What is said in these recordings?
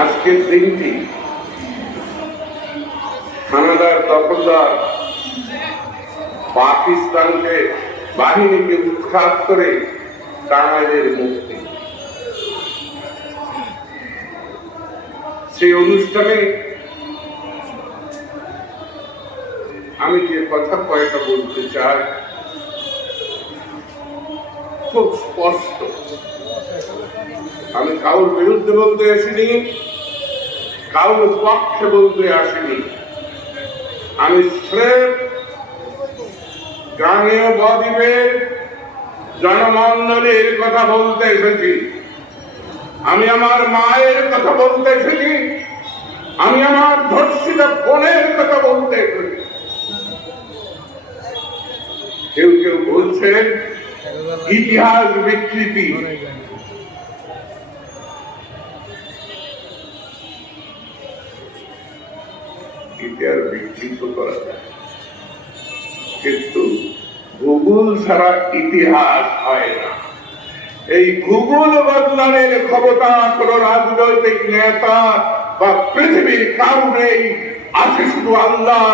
আজকের দিনটি হানাদার দখলদার পাকিস্তানকে বাহিনীকে উৎখাত করে টাঙ্গাইলের মুক্তি। সেই অনুষ্ঠানে আমি যে কথা কয়েকটা বলতে চাই খুব স্পষ্ট। আমি কারোর বিরুদ্ধে বলতে আসিনি, কারোর পক্ষে বলতে আসিনি। আমি গ্রামীয় বদ্বীপের জনমন্ডলীর কথা বলতে এসেছি। আমি আমার মায়ের কথা বলতে এসেছি। আমি আমার ধর্ষিত বোনের কথা বলতে এসেছি। কেউ কেউ বলছেন ইতিহাস বিকৃতি। ইতিহাস বিকৃত করা যায়। কিন্তু ভূগোল ছাড়া ইতিহাস হয় না। এই ভূগোল বদলানের ক্ষমতা কোন রাজনৈতিক নেতা বা পৃথিবীর কারণেই আছে শুধু আল্লাহ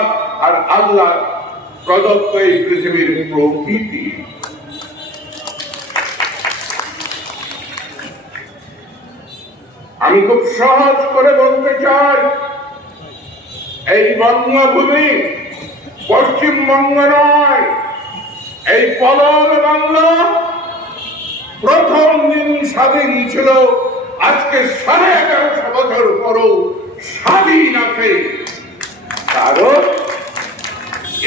আর আল্লাহ প্রদত্ত এই পৃথিবীর প্রকৃতি। আমি খুব সহজ করে বলতে চাই, এই বঙ্গভূমি পশ্চিমবঙ্গ নয়, এই পলন বাংলা প্রথম দিন স্বাধীন ছিল। আজকে সাড়ে এগারোশো বছর পরও স্বাধীন আছে। কারণ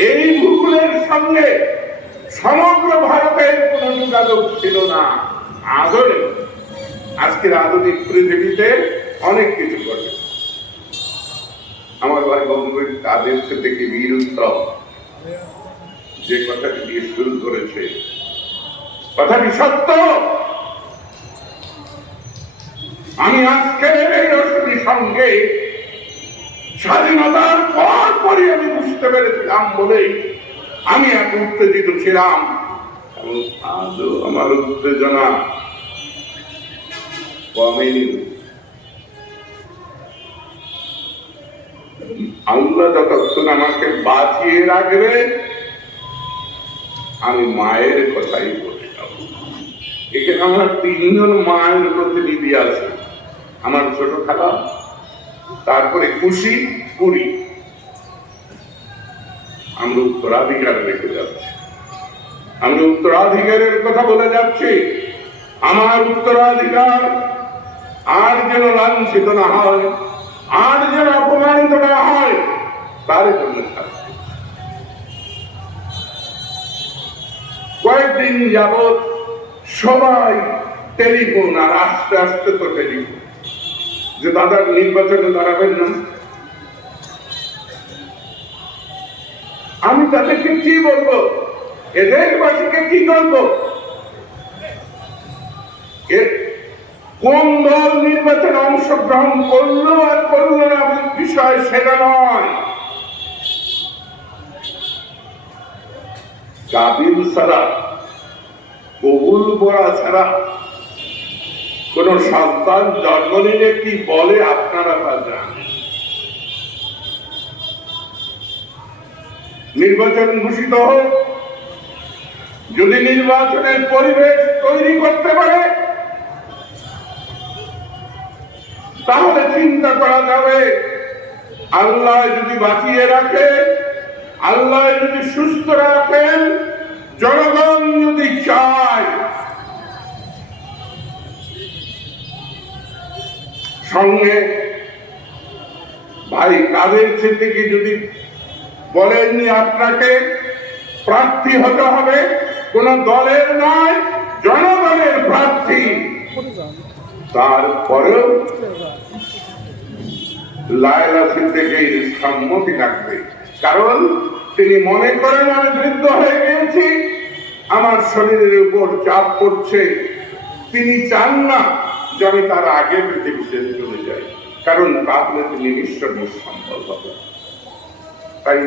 এই ভূগোলের সঙ্গে সমগ্র ভারতের কোন যোগাযোগ ছিল না। আদরে আজকের আধুনিক পৃথিবীতে অনেক কিছু করে আমার ভাই বন্ধুদের তাদের সাথে কি বীর উত্তম। যে কথাটি দিয়ে শুরু করেছে, কথাটি সত্য। আমি আজকে এই রশ্মির সঙ্গে স্বাধীনতার পর পরই আমি বুঝতে পেরেছিলাম বলেই আমি এত উত্তেজিত ছিলাম। এবং আজও আমার উত্তেজনা আল্লাহ যতক্ষণ আমাকে বাঁচিয়ে রাখবে, আমি মায়ের কথাই বলতাম এখানে আমার তিনজন মায়ের প্রতিনিধি আছে। আমার ছোট খালা, তারপরে খুশি পুরী আমরা উত্তরাধিকার রেখে যাচ্ছি। আমি উত্তরাধিকারের কথা বলে যাচ্ছি। আমার উত্তরাধিকার আর যেন লাঞ্ছিত না হয়, আর যেন অপমানিত না হয় তার জন্য কয়েকদিন যাবৎ সবাই টেলিফোন আর আস্তে আস্তে তো টেলিফোন। যে দাদার নির্বাচনে দাঁড়াবেন না। আমি তাদেরকে কি বলব? এদের বাসীকে কি করব? কোন দল নির্বাচনে অংশগ্রহণ করল আর করল না বিষয় সেটা নয়। কাবিল ছাড়া কবুল বলা ছাড়া কোন সন্তান জন্ম নিলে কি বলে আপনারা তা জানেন? নির্বাচন ঘোষিত হোক, যদি নির্বাচনের পরিবেশ তৈরি করতে পারে তাহলে চিন্তা করা যাবে, আল্লাহ যদি বাঁচিয়ে রাখে, আল্লাহ যদি সুস্থ রাখেন, জনগণ যদি চায়। সঙ্গে ভাই কাদের থেকে যদি বলেননি আপনাকে, প্রার্থী হতে হবে, কোন দলের নয়, জনগণের প্রার্থী। তারপরেও লায়লা সিদ্দিকের সম্মতি লাগবে। কারণ তিনি মনে করেন, আমি বৃদ্ধ হয়ে গিয়েছি। আমার শরীরের উপর চাপ পড়ছে। তিনি চান না যে আমি তার আগে পৃথিবী শেষ চলে যাই কারণ তাহলে তিনি নিঃসর্গ সম্ভব হবে। তাই